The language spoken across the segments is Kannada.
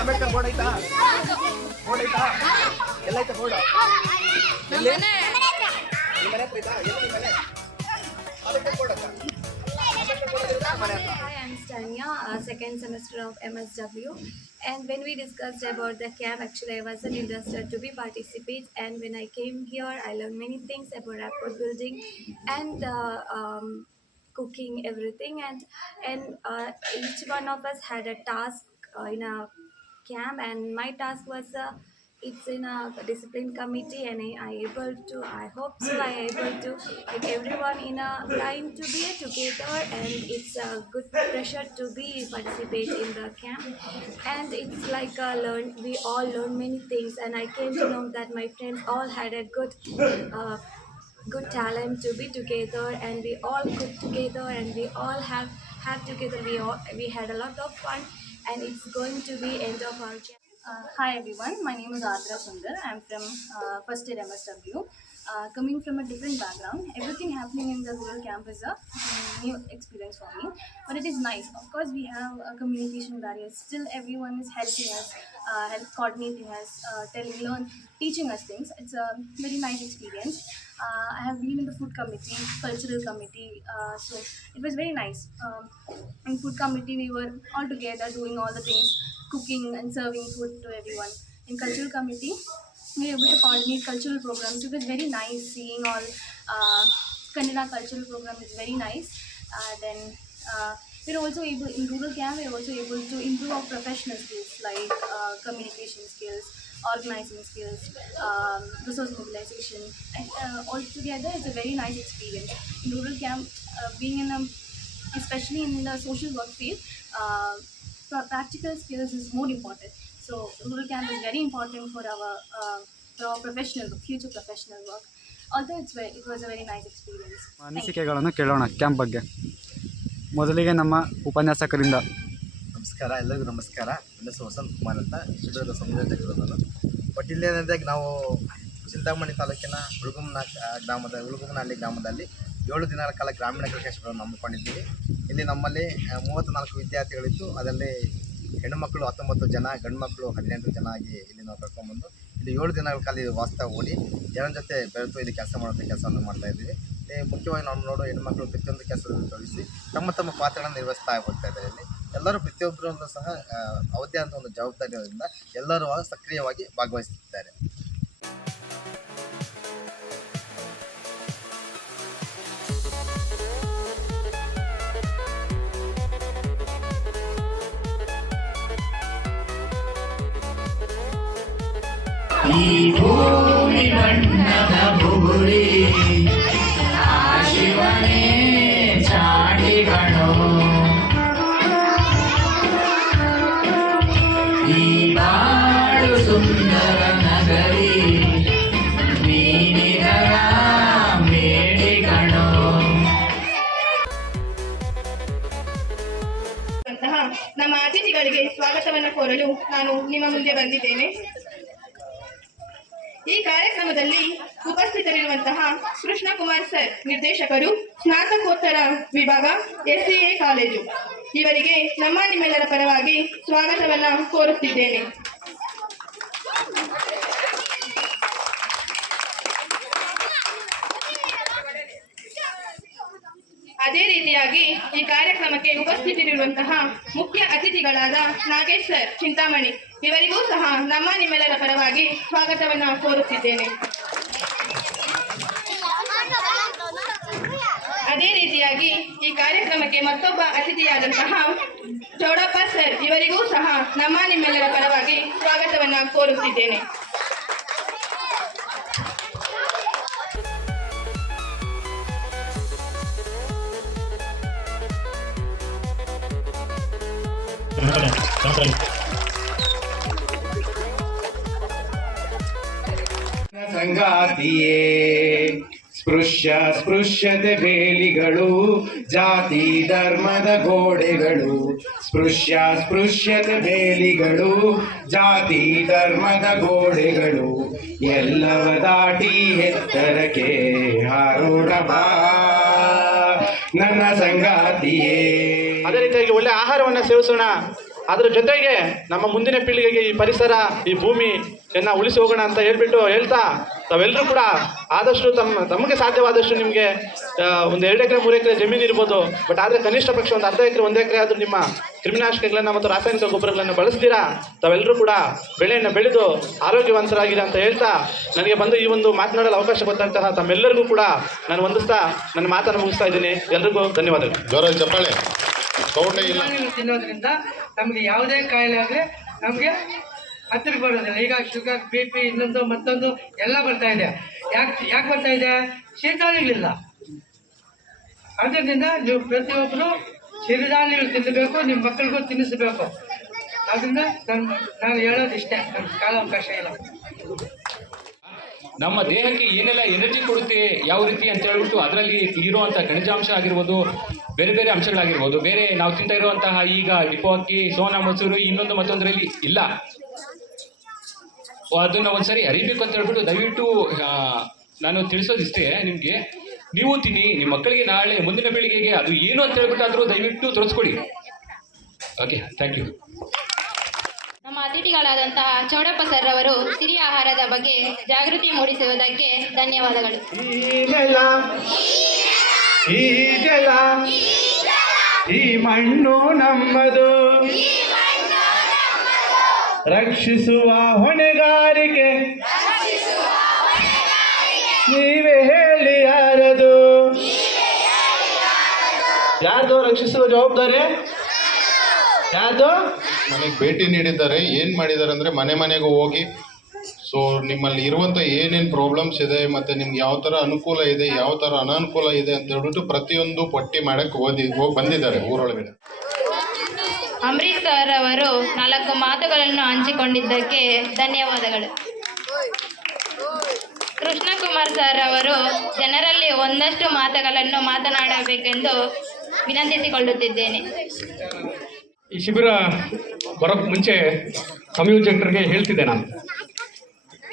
ಅಂಬೇಡ್ಕರ್ ಬೋರ್ಡ್ ಐತಾ ಬೋರ್ಡ್ ಐತಾ ಎಲ್ಲ ಐತಾ board Hi, I'm Stania, second semester of MSW. And when we discussed about the camp, actually I wasn't interested to be participate. And when I came here, I learned many things about rapport building and cooking, everything. And each one of us had a task in a camp, and my task was it's in a discipline committee, and I hope so I able to get everyone in a line to be together, and it's a good pressure to be participate in the camp. And it's like we all learn many things, and I came to know that my friends all had a uh, good talent to be together, and we all cook together, and we all have together, we had a lot of fun, and it's going to be end of our camp. Hi everyone, my name is Adra Sundar. I'm from first year MSW. Coming from a different background, everything happening in the rural camp is a new experience for me. But it is nice. Of course, we have communication barriers. Still, everyone is helping us, coordinating us, teaching us things. It's a very nice experience. I have been in the food committee, cultural committee, so it was very nice. In food committee, we were all together doing all the things, cooking and serving food to everyone. In cultural committee, we were able to coordinate cultural programs. It was very nice seeing all Kannada cultural program is very nice. Then we're also able in rural camp. We're also able to improve our professional skills like communication skills, organizing skills, resource mobilization, and altogether it's a very nice experience. In rural camp, being in a especially in the social work field, practical skills is more important. So rural camp is very important for our professional future professional work. Although it was a very nice experience. ಅನಿಸಿಕೆಗಳನ್ನು ಕೇಳೋಣ ಕ್ಯಾಂಪ್ ಬಗ್ಗೆ. ಮೊದಲಿಗೆ ನಮ್ಮ ಉಪನ್ಯಾಸಕರಿಂದ. ನಮಸ್ಕಾರ, ಎಲ್ಲರಿಗೂ ನಮಸ್ಕಾರ. ನನ್ನ ಹೆಸರು ವಸಂತ್ ಕುಮಾರ್ ಅಂತ, ಶಿಬಿರದ ಸಂಯೋಜಕರು ನಾನು. ಬಟ್ ಇಲ್ಲೇನಂದರೆ ನಾವು ಚಿಂತಾಮಣಿ ತಾಲೂಕಿನ ಉಳುಗುಮನಹಳ್ಳಿ ಗ್ರಾಮದಲ್ಲಿ 7 ದಿನಗಳ ಕಾಲ ಗ್ರಾಮೀಣ ಕಲಿಕಾ ಶಿಬಿರವನ್ನು ಹಮ್ಮಿಕೊಂಡಿದ್ದೀವಿ. ಇಲ್ಲಿ ನಮ್ಮಲ್ಲಿ 34 ವಿದ್ಯಾರ್ಥಿಗಳಿದ್ದು, ಅದರಲ್ಲಿ ಹೆಣ್ಣುಮಕ್ಕಳು 19 ಜನ, ಗಂಡು ಮಕ್ಕಳು 18 ಜನ ಆಗಿ ಇಲ್ಲಿ ನಾವು ಕರ್ಕೊಂಡ್ಬಂದು ಇಲ್ಲಿ 7 ದಿನಗಳ ಕಾಲ ವಾಸ್ತವ ಓಡಿ ಜನರ ಜೊತೆ ಬೆರೆತು ಇಲ್ಲಿ ಕೆಲಸವನ್ನು ಮಾಡ್ತಾಯಿದ್ದೀವಿ. ಮುಖ್ಯವಾಗಿ ನಾವು ನೋಡೋ ಹೆಣ್ಣುಮಕ್ಕಳು ಪ್ರತಿಯೊಂದು ಕೆಲಸದಲ್ಲಿ ತೊಡಗಿಸಿ ತಮ್ಮ ತಮ್ಮ ಪಾತ್ರಗಳನ್ನು ನಿರ್ವಹಿಸ್ತಾ ಹೋಗ್ತಾ ಇದ್ದಾರೆ. ಇಲ್ಲಿ ಎಲ್ಲರೂ ಪ್ರತಿಯೊಬ್ಬರಲ್ಲೂ ಸಹ ಅವತ್ತೇ ಅಂತ ಒಂದು ಜವಾಬ್ದಾರಿಯಿಂದ ಎಲ್ಲರೂ ಸಕ್ರಿಯವಾಗಿ ಭಾಗವಹಿಸುತ್ತಿದ್ದಾರೆ. ಈ ಭೂಮಿ ಬಣ್ಣದ ಭೂರಿ ಆ ಶಿವನೇ ಚಾಟಿಗಳು, ಈ ಬಾಳು ಸುಂದರ ನಗರಿ ನೀನಿದರ ಮೇಡಿಗಳು. ನಮ್ಮ ಅತಿಥಿಗಳಿಗೆ ಸ್ವಾಗತವನ್ನು ಕೋರಲು ನಾನು ನಿಮ್ಮ ಮುಂದೆ ಬಂದಿದ್ದೇನೆ. ಈ ಕಾರ್ಯಕ್ರಮದಲ್ಲಿ ಉಪಸ್ಥಿತರಿರುವಂತಹ ಕೃಷ್ಣಕುಮಾರ್ ಸರ್, ನಿರ್ದೇಶಕರು, ಸ್ನಾತಕೋತ್ತರ ವಿಭಾಗ, SCA ಕಾಲೇಜು, ಇವರಿಗೆ ನಿಮ್ಮೆಲ್ಲರ ಪರವಾಗಿ ಸ್ವಾಗತವನ್ನು ಕೋರುತ್ತಿದ್ದೇನೆ. ಅದೇ ರೀತಿಯಾಗಿ ಈ ಕಾರ್ಯಕ್ರಮಕ್ಕೆ ಉಪಸ್ಥಿತರಿರುವಂತಹ ಮುಖ್ಯ ಅತಿಥಿಗಳಾದ ನಾಗೇಶ್ ಸರ್, ಚಿಂತಾಮಣಿ, ಇವರಿಗೂ ಸಹ ನಿಮ್ಮೆಲ್ಲರ ಪರವಾಗಿ ಸ್ವಾಗತವನ್ನು ಕೋರುತ್ತಿದ್ದೇನೆ. ಅದೇ ರೀತಿಯಾಗಿ ಈ ಕಾರ್ಯಕ್ರಮಕ್ಕೆ ಮತ್ತೊಬ್ಬ ಅತಿಥಿಯಾದಂತಹ ಚೌಡಪ್ಪ ಸರ್ ಇವರಿಗೂ ಸಹ ನಿಮ್ಮೆಲ್ಲರ ಪರವಾಗಿ ಸ್ವಾಗತವನ್ನ ಕೋರುತ್ತಿದ್ದೇನೆ. ಸಂಗಾತಿಯೇ ಸ್ಪೃಶ್ಯತೆ ಬೇಲಿಗಳು, ಜಾತಿ ಧರ್ಮದ ಗೋಡೆಗಳು. ಸ್ಪೃಶ್ಯತೆ ಬೇಲಿಗಳು, ಜಾತಿ ಧರ್ಮದ ಗೋಡೆಗಳು. ಎಲ್ಲವ ದಾಟಿ ಎತ್ತರಕ್ಕೆ ಹಾರೋಣ ಬಾ ನನ್ನ ಸಂಗಾತಿಯೇ. ಅದೇ ರೀತಿಯಾಗಿ ಒಳ್ಳೆ ಆಹಾರವನ್ನು ಸೇವಿಸೋಣ. ಅದರ ಜೊತೆಗೆ ನಮ್ಮ ಮುಂದಿನ ಪೀಳಿಗೆಗೆ ಈ ಪರಿಸರ, ಈ ಭೂಮಿಯನ್ನು ಉಳಿಸಿ ಹೋಗೋಣ ಅಂತ ಹೇಳ್ತಾ ತಾವೆಲ್ಲರೂ ಕೂಡ ಆದಷ್ಟು ತಮಗೆ ಸಾಧ್ಯವಾದಷ್ಟು ನಿಮಗೆ ಒಂದು 2 ಎಕರೆ 3 ಎಕರೆ ಜಮೀನು ಇರ್ಬೋದು, ಬಟ್ ಆದರೆ ಕನಿಷ್ಠ ಪಕ್ಷ ಒಂದು ಅರ್ಧ ಎಕರೆ 1 ಎಕರೆ ಆದರೂ ನಿಮ್ಮ ಕ್ರಿಮಿನಾಶಕಗಳನ್ನು ಮತ್ತು ರಾಸಾಯನಿಕ ಗೊಬ್ಬರಗಳನ್ನು ಬಳಸ್ತೀರಾ ತಾವೆಲ್ಲರೂ ಕೂಡ ಬೆಳೆಯನ್ನು ಬೆಳೆದು ಆರೋಗ್ಯವಂತರಾಗಿದೆ ಅಂತ ಹೇಳ್ತಾ ನನಗೆ ಬಂದು ಈ ಒಂದು ಮಾತನಾಡಲು ಅವಕಾಶ ಕೊಟ್ಟಂತಹ ತಮ್ಮೆಲ್ಲರಿಗೂ ಕೂಡ ನಾನು ವಂದಿಸ್ತಾ ನನ್ನ ಮಾತನ್ನು ಮುಗಿಸ್ತಾ ಇದ್ದೀನಿ. ಎಲ್ರಿಗೂ ಧನ್ಯವಾದಗಳು. ಜೋರ ಚಪ್ಪಾಳೆ. ತಿನ್ನೋದ್ರಿಂದ ನಮಗೆ ಯಾವುದೇ ಕಾಯಿಲೆ ಆದರೆ ನಮಗೆ ಹತ್ತಿರ ಬರೋದಿಲ್ಲ. ಈಗ ಶುಗರ್, BP, ಇನ್ನೊಂದು ಮತ್ತೊಂದು ಎಲ್ಲ ಬರ್ತಾ ಇದೆ. ಯಾಕೆ ಬರ್ತಾ ಇದೆ? ಸಿರಿಧಾನ್ಯಗಳಿಲ್ಲ. ಅದರಿಂದ ನೀವು ಪ್ರತಿಯೊಬ್ಬರು ಸಿರಿಧಾನ್ಯಗಳು ತಿನ್ನಬೇಕು, ನಿಮ್ಮ ಮಕ್ಕಳಿಗೂ ತಿನ್ನಿಸಬೇಕು. ಅದರಿಂದ ನಾನು ಹೇಳೋದು ಇಷ್ಟೇ, ನನ್ನ ಕಾಲಾವಕಾಶ ಇಲ್ಲ. ನಮ್ಮ ದೇಹಕ್ಕೆ ಏನೆಲ್ಲ ಎನರ್ಜಿ ಕೊಡುತ್ತೆ ಯಾವ ರೀತಿ ಅಂತ ಹೇಳ್ಬಿಟ್ಟು ಅದರಲ್ಲಿ ಇರುವಂಥ ಖನಿಜಾಂಶ ಆಗಿರ್ಬೋದು, ಬೇರೆ ಬೇರೆ ಅಂಶಗಳಾಗಿರ್ಬೋದು, ಬೇರೆ ನಾವು ತಿಂತಾ ಇರುವಂತಹ ಈಗ ಡಿಪೋ ಅಕ್ಕಿ, ಸೋನಾ ಮಸೂರು, ಇನ್ನೊಂದು ಮತ್ತೊಂದರಲ್ಲಿ ಇಲ್ಲ. ಅದನ್ನು ಒಂದ್ಸರಿ ಅರಿಬೇಕು ಅಂತ ಹೇಳ್ಬಿಟ್ಟು ದಯವಿಟ್ಟು ನಾನು ತಿಳಿಸೋದಿಷ್ಟೇ ನಿಮಗೆ. ನೀವು ತಿನ್ನಿ, ನಿಮ್ಮ ಮಕ್ಕಳಿಗೆ ನಾಳೆ ಮುಂದಿನ ಪೀಳಿಗೆಗೆ ಅದು ಏನು ಅಂತ ಹೇಳ್ಬಿಟ್ಟು ಆದರೂ ದಯವಿಟ್ಟು ತೋರಿಸ್ಕೊಡಿ. Okay, thank you. ನಮ್ಮ ಅತಿಥಿಗಳಾದಂತಹ ಚೌಡಪ್ಪ ಸರ್ ಅವರು ಸಿರಿ ಆಹಾರದ ಬಗ್ಗೆ ಜಾಗೃತಿ ಮೂಡಿಸುವುದಕ್ಕೆ ಧನ್ಯವಾದಗಳು. ಈ ಜಲ ಈ ಮಣ್ಣು ನಮ್ಮದು, ರಕ್ಷಿಸುವ ಹೊಣೆಗಾರಿಕೆ ನೀವೇ ಹೇಳಿ ಯಾರದು? ಯಾರ್ದು ರಕ್ಷಿಸುವ ಜವಾಬ್ದಾರಿ ಯಾರ್ದು? ಮನೆಗೆ ಭೇಟಿ ನೀಡಿದ್ದಾರೆ. ಏನು ಮಾಡಿದ್ದಾರೆ ಅಂದರೆ ಮನೆಗೂ ಹೋಗಿ ಸೊ ನಿಮ್ಮಲ್ಲಿ ಇರುವಂಥ ಏನೇನು ಪ್ರಾಬ್ಲಮ್ಸ್ ಇದೆ ಮತ್ತು ನಿಮ್ಗೆ ಯಾವ ಥರ ಅನುಕೂಲ ಇದೆ, ಯಾವ ಥರ ಅನಾನುಕೂಲ ಇದೆ ಅಂತ ಹೇಳ್ಬಿಟ್ಟು ಪ್ರತಿಯೊಂದು ಪಟ್ಟಿ ಮಾಡೋಕ್ಕೆ ಹೋಗಿ ಬಂದಿದ್ದಾರೆ ಊರೊಳಗಡೆ. ಅಂಬರೀಶ್ ಸರ್ ಅವರು 4 ಮಾತುಗಳನ್ನು ಹಂಚಿಕೊಂಡಿದ್ದಕ್ಕೆ ಧನ್ಯವಾದಗಳು. ಕೃಷ್ಣಕುಮಾರ್ ಸರ್ ಅವರು ಜನರಲ್ಲಿ ಒಂದಷ್ಟು ಮಾತುಗಳನ್ನು ಮಾತನಾಡಬೇಕೆಂದು ವಿನಂತಿಸಿಕೊಳ್ಳುತ್ತಿದ್ದೇನೆ. ಈ ಶಿಬಿರ ಬರೋಕ್ಕೆ ಮುಂಚೆ ಸಂಯೋಜಕರಿಗೆ ಹೇಳ್ತಿದ್ದೆ ನಾನು,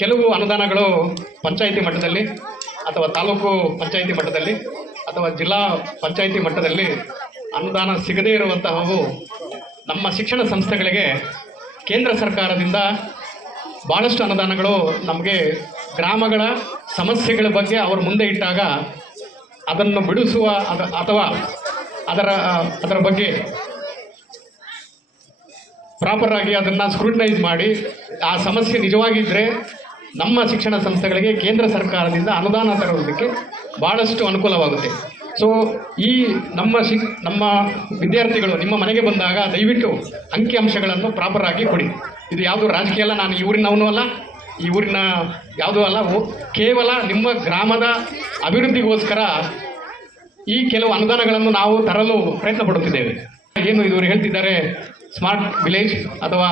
ಕೆಲವು ಅನುದಾನಗಳು ಪಂಚಾಯಿತಿ ಮಟ್ಟದಲ್ಲಿ ಅಥವಾ ತಾಲೂಕು ಪಂಚಾಯಿತಿ ಮಟ್ಟದಲ್ಲಿ ಅಥವಾ ಜಿಲ್ಲಾ ಪಂಚಾಯಿತಿ ಮಟ್ಟದಲ್ಲಿ ಅನುದಾನ ಸಿಗದೇ ಇರುವಂತಹವು ನಮ್ಮ ಶಿಕ್ಷಣ ಸಂಸ್ಥೆಗಳಿಗೆ ಕೇಂದ್ರ ಸರ್ಕಾರದಿಂದ ಭಾಳಷ್ಟು ಅನುದಾನಗಳು ನಮಗೆ ಗ್ರಾಮಗಳ ಸಮಸ್ಯೆಗಳ ಬಗ್ಗೆ ಅವರು ಮುಂದೆ ಇಟ್ಟಾಗ ಅದನ್ನು ಬಿಡಿಸುವ ಅಥವಾ ಅದರ ಬಗ್ಗೆ ಪ್ರಾಪರ್ ಆಗಿ ಅದನ್ನು ಸ್ಕ್ರೂಟನೈಸ್ ಮಾಡಿ ಆ ಸಮಸ್ಯೆ ನಿಜವಾಗಿದ್ದರೆ ನಮ್ಮ ಶಿಕ್ಷಣ ಸಂಸ್ಥೆಗಳಿಗೆ ಕೇಂದ್ರ ಸರ್ಕಾರದಿಂದ ಅನುದಾನ ತರುವುದಕ್ಕೆ ಭಾಳಷ್ಟು ಅನುಕೂಲವಾಗುತ್ತೆ. ಸೊ ಈ ನಮ್ಮ ವಿದ್ಯಾರ್ಥಿಗಳು ನಿಮ್ಮ ಮನೆಗೆ ಬಂದಾಗ ದಯವಿಟ್ಟು ಅಂಕಿಅಂಶಗಳನ್ನು ಪ್ರಾಪರ್ ಆಗಿ ಕೊಡಿ. ಇದು ಯಾವುದು ರಾಜಕೀಯ ಅಲ್ಲ, ನಾನು ಈ ಊರಿನವನು ಅಲ್ಲ, ಈ ಊರಿನ ಯಾವುದೂ ಅಲ್ಲ, ಕೇವಲ ನಿಮ್ಮ ಗ್ರಾಮದ ಅಭಿವೃದ್ಧಿಗೋಸ್ಕರ ಈ ಕೆಲವು ಅನುದಾನಗಳನ್ನು ನಾವು ತರಲು ಪ್ರಯತ್ನ ಪಡುತ್ತಿದ್ದೇವೆ. ಏನು ಇವರು ಹೇಳ್ತಿದ್ದಾರೆ ಸ್ಮಾರ್ಟ್ ವಿಲೇಜ್ ಅಥವಾ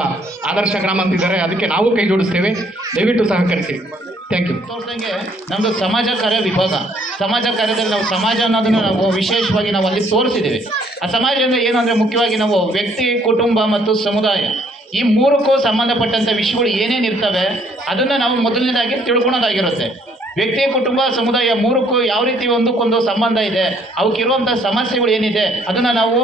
ಆದರ್ಶ ಗ್ರಾಮ ಅಂತಿದ್ದಾರೆ, ಅದಕ್ಕೆ ನಾವು ಕೈ ಜೋಡಿಸ್ತೇವೆ. ದಯವಿಟ್ಟು ಸಹಕರಿಸಿ. Thank you. ತೋರಿಸ್ದಂಗೆ ನಮ್ಮದು ಸಮಾಜ ಕಾರ್ಯ ವಿಭಾಗ. ಸಮಾಜ ಕಾರ್ಯದಲ್ಲಿ ನಾವು ಸಮಾಜ ಅನ್ನೋದನ್ನು ನಾವು ವಿಶೇಷವಾಗಿ ನಾವು ಅಲ್ಲಿ ತೋರಿಸಿದ್ದೀವಿ. ಆ ಸಮಾಜ ಅಂದರೆ ಏನು ಅಂದರೆ ಮುಖ್ಯವಾಗಿ ನಾವು ವ್ಯಕ್ತಿ, ಕುಟುಂಬ ಮತ್ತು ಸಮುದಾಯ ಈ 3ಕ್ಕೂ ಸಂಬಂಧಪಟ್ಟಂಥ ವಿಷಯಗಳು ಏನೇನು ಇರ್ತವೆ ಅದನ್ನು ನಾವು ಮೊದಲನೇದಾಗಿ ತಿಳ್ಕೊಳೋದಾಗಿರುತ್ತೆ. ವ್ಯಕ್ತಿ, ಕುಟುಂಬ, ಸಮುದಾಯ 3ಕ್ಕೂ ಯಾವ ರೀತಿ ಒಂದಕ್ಕೊಂದು ಸಂಬಂಧ ಇದೆ, ಅವಕ್ಕಿರುವಂಥ ಸಮಸ್ಯೆಗಳು ಏನಿದೆ ಅದನ್ನು ನಾವು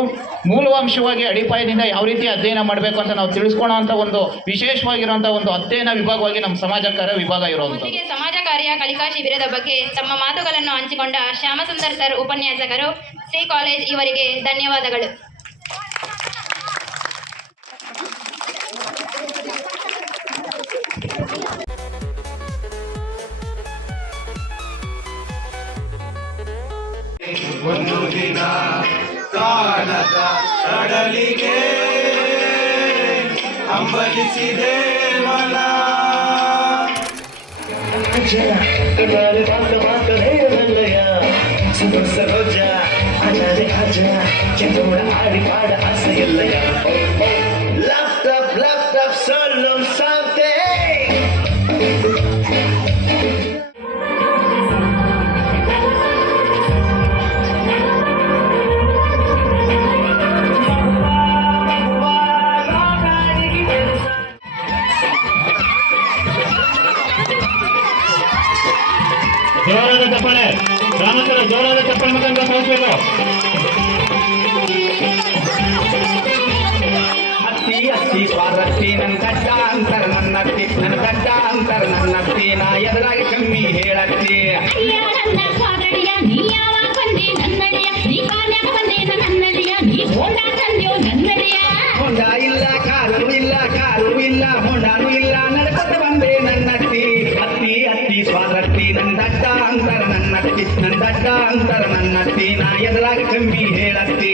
ಮೂಲವಂಶವಾಗಿ ಅಡಿಪಾಯದಿಂದ ಯಾವ ರೀತಿ ಅಧ್ಯಯನ ಮಾಡಬೇಕು ಅಂತ ನಾವು ತಿಳಿಸ್ಕೊಳ್ಳೋ ಅಂಥ ಒಂದು ವಿಶೇಷವಾಗಿರುವಂಥ ಒಂದು ಅಧ್ಯಯನ ವಿಭಾಗವಾಗಿ ನಮ್ಮ ಸಮಾಜ ಕಾರ್ಯ ವಿಭಾಗ ಇರುವಂಥದ್ದು. ಸಮಾಜ ಕಾರ್ಯ ಕಲಿಕಾ ಶಿಬಿರದ ಬಗ್ಗೆ ತಮ್ಮ ಮಾತುಗಳನ್ನು ಹಂಚಿಕೊಂಡ ಶ್ಯಾಮಸುಂದರ್ ಸರ್ ಉಪನ್ಯಾಸಕರು, ಸಿ ಕಾಲೇಜ್, ಇವರಿಗೆ ಧನ್ಯವಾದಗಳು. ಒಂದು ದಿನ ಕಾಣದ ಕಡಲಿಗೆ ಹಂಬಲಿಸಿದೆ ಮನ ಸರೋಜ ಅನಾದೆ ಅಜ ಚಂದೋಡ ಆಡಿ ಪಾಡ ಆಸೆಯಲ್ಲಯ್ಯ ಲ್ಯಾಪ್ಟಾಪ್ ಸೊಲ್ಲು ಸಾಂತೆ ಜೋರಾದ ಚಪ್ಪಾಳೆ ಗ್ರಾಮಸ್ಥರ ಜೋರಾದ ಚಪ್ಪಾಳೆ ಮುಖಾಂತರ ಕಳಿಸ್ಬೇಕು. ಅತ್ತಿ ಸ್ವಾರಸ್ತಿ ನನ್ನ ದಡ್ಡ ಅಂತರ ನನ್ನತ್ತಿ ನನ್ನ ದಡ್ಡ ಅಂತರ ನನ್ನತ್ತಿ ನಾ ಎದುರಾಗಿ ಕಮ್ಮಿ ಹೇಳತ್ತಿ ಹೊಂಡ ಇಲ್ಲ ಕಾರು ಇಲ್ಲ ಹೊಂಡಾನು ಇಲ್ಲ ನಡ್ಕೊತ ಬಂದೆ ನನ್ನತ್ತಿ ಅತ್ತಿ ಸ್ವಾರಸ್ತಿ ನನ್ನ ದಡ್ಡ ಅಂತರ ನನ್ನತ್ತಿ ನನ್ನ ದಡ್ಡ ಅಂತರ ನನ್ನತ್ತಿ ನಾ ಎದುರಾಗಿ ಕಮ್ಮಿ ಹೇಳತ್ತಿ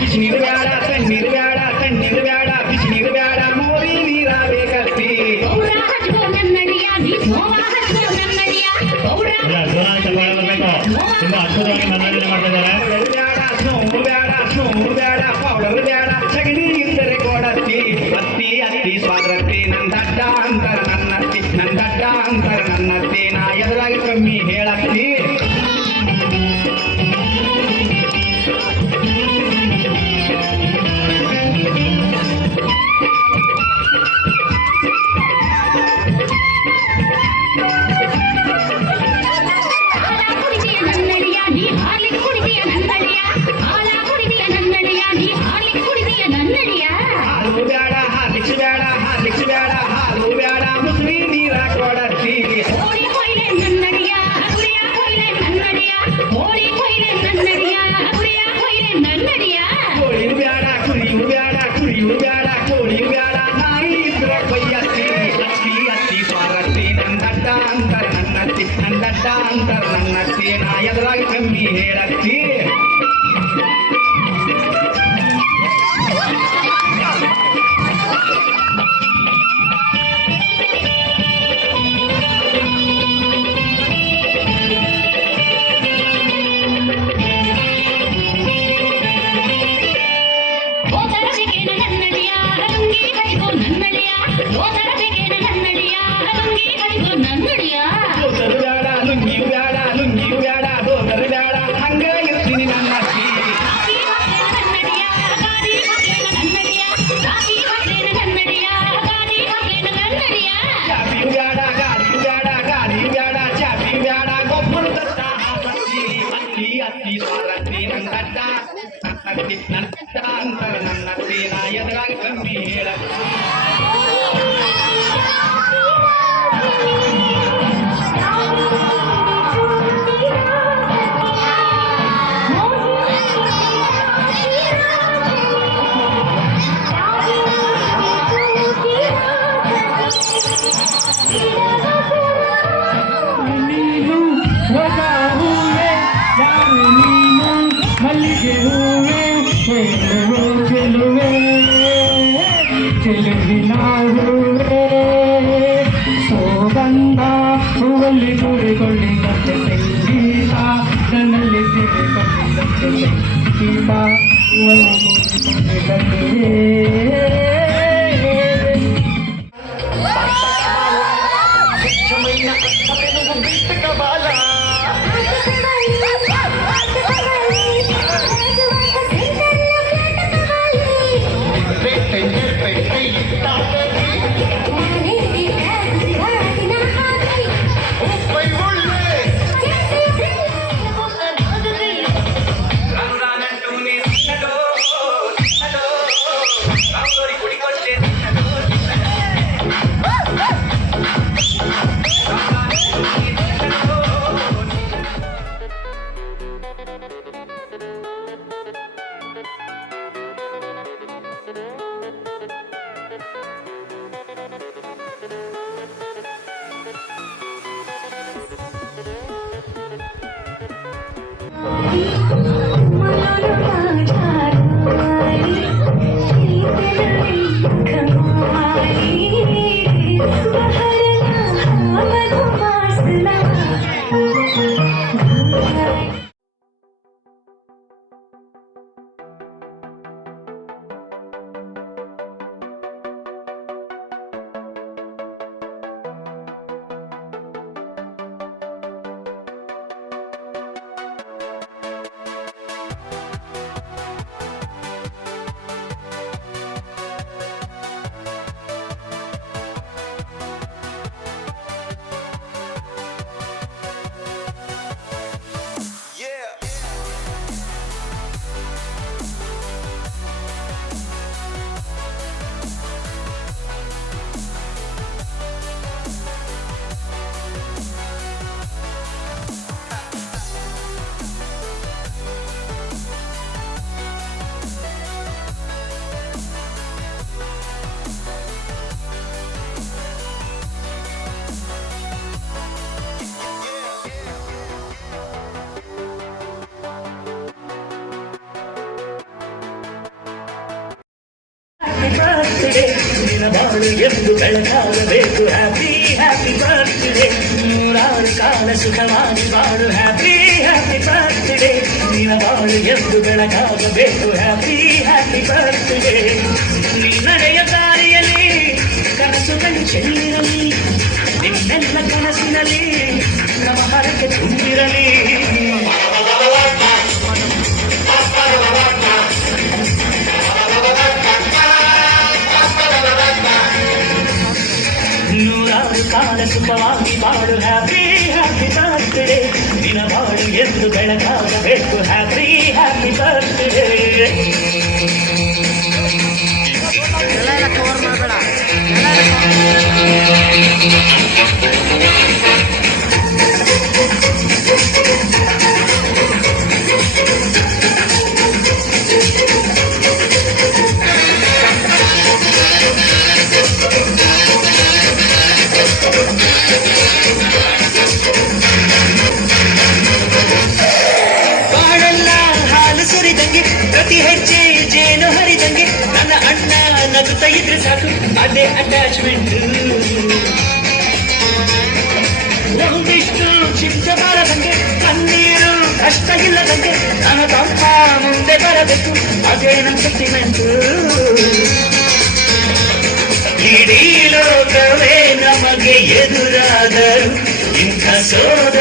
ಬಿಸಿನೀರು ಬೇಡ ತಣ್ಣೀರು ಬೇಡ ಬಿಸಿನೀರು ಬೇಡ ಮೋರಿ ನೀರ ಬೇಕತ್ತಿ ತುಂಬಾ ಅದ್ಭುತವಾಗಿ ಮನರಂಜನೆ ಮಾಡ್ತಾ ಇದ್ದಾರೆ. ಸ್ನೋ ಬೇಡ ಪೌಡರ್ ಬೇಡ ಸಗಣಿ ಇದ್ದರೆ ಕೊಡತ್ತಿ ಅತ್ತಿ ಸ್ವಾದ್ರತ್ತಿ ನನ್ನ ದಡ್ಡ ಅಂತರ ನನ್ನತ್ತಿ ನನ್ನ ದಡ್ಡ ಅಂತರ ನನ್ನತ್ತಿ ನಾ ಎದುರಾಗಿ ಕಮ್ಮಿ ಹೇಳತ್ತಿ ಹಾಲು ಬೇಡ ಮುಸ್ಲಿ ನೀರ ಕೊಡತ್ತಿ ಕೋಳಿಯು ಬೇಡ ಕುರಿಯು ಬೇಡ ಕೋಳಿಯು ಬೇಡ ನಾಯಿ ಇದ್ರೆ ಕೊಯ್ಯತ್ತಿ ಅತ್ತಿ ಸ್ವಾರತ್ತಿ ನನ್ನ ದಡ್ಡ ಅಂತರ ನನ್ನತ್ತಿ ನನ್ನ ದಡ್ಡ ಅಂತರ ನನ್ನತ್ತಿ ನಾ ಎದುರಾಗಿ ಕಮ್ಮಿ ಹೇಳತ್ತಿ ಲುಂಗಿಯು ಬೇಡ ದೋತರು ಬೇಡ ಹಂಗ ಇರ್ತೀನಿ ನನ್ನತ್ತಿ ಚಾಪಿಯು ಬೇಡ ಗಾಡಿಯು ಬೇಡ ಚಾಪಿಯು ಬೇಡ ಗೊಬ್ಬರ ದತ್ತ ಅತ್ತಿ ಸ್ವಾರತ್ತಿ ನನ್ನ ದಡ್ಡ ಅಂತರ ನನ್ನತ್ತಿ ನಾ ಎದುರಾಗಿ ಕಮ್ಮಿ ಹೇಳತ್ತಿ ಮಲ್ಲಿಗೆ ಹೂವೆ ಚೆಲುವೆ ಚೆಲುವಿನ ಹೂವೆ ಸೋಗಂಧ ಹೂವಲ್ಲಿ ಕೂಡಿಕೊಂಡಿದ್ದಂತೆ ಸಂಗೀತ ನನ್ನಲ್ಲಿ ಸೇರಿಕೊಂಡಿದ್ದಂತೆ ಸಂಗೀತ ಹೂವಲ್ಲಿ ಕೂಡಿಕೊಂಡಿದ್ದಂತೆ Hello. ಬಾಳು ಎಂದು ಬೆಳಕಾಗಬೇಕು ಹ್ಯಾಪಿ ಹ್ಯಾಪಿ ಬರ್ತ್ಡೇ ನೂರಾರು ಕಾಲ ಸುಖವಾಗಿ ಬಾಳು ಹ್ಯಾಪಿ ಹ್ಯಾಪಿ ಬರ್ತ್ಡೇ ನಿನ್ನ ಬಾಳು ಎಂದು ಬೆಳಕಾಗಬೇಕು ಹ್ಯಾಪಿ ಹ್ಯಾಪಿ ಬರ್ತ್ಡೇ ನೀ ನಡೆಯ ದಾರಿಯಲ್ಲಿ ಕನಸುಗಳು ಚೆಲ್ಲಿರಲಿ ನಿನ್ನೆಲ್ಲ ಕನಸಿನಲ್ಲಿ ನಮ್ಮ ಹರಕೆ ತುಂಬಿರಲಿ ನೂರಾರು ಕಾಲ ಸುಖವಾಗಿ ಬಾಳು ಹ್ಯಾಪಿ ಹ್ಯಾಪಿ ಬರ್ತ್ಡೇ ನಿನ್ನ ಬಾಳು ಎಂದು ಬೆಳಕಾಗಬೇಕು ಹ್ಯಾಪಿ ಹ್ಯಾಪಿ ಬರ್ತ್ಡೇ ಬಾಳೆಲ್ಲ ಹಾಲು ಸುರಿದಂಗೆ ಪ್ರತಿ ಹೆಜ್ಜೆ ಜೇನು ಹರಿದಂಗೆ ನನ್ನ ಅಣ್ಣ ನಗುತ್ತಾ ಇದ್ರೆ ಸಾಕು ಅದೇ ಅಟ್ಯಾಚ್ಮೆಂಟ್ ಒಂದಿಷ್ಟು ಚಿಕ್ಕ ಬಾರದಂಗೆ ಕಣ್ಣೀರು ಕಷ್ಟ ಇಲ್ಲದಂಗೆ ನನ್ನ ತಮ್ಮ ಮುಂದೆ ಬರಬೇಕು ಅದೇ ನನ್ನ ಸೆಂಟಿಮೆಂಟ್ ಇಡೀ ಲೋಕವೇ ನಮಗೆ ಎದುರಾದರು ಇಂಥ ಸೋದ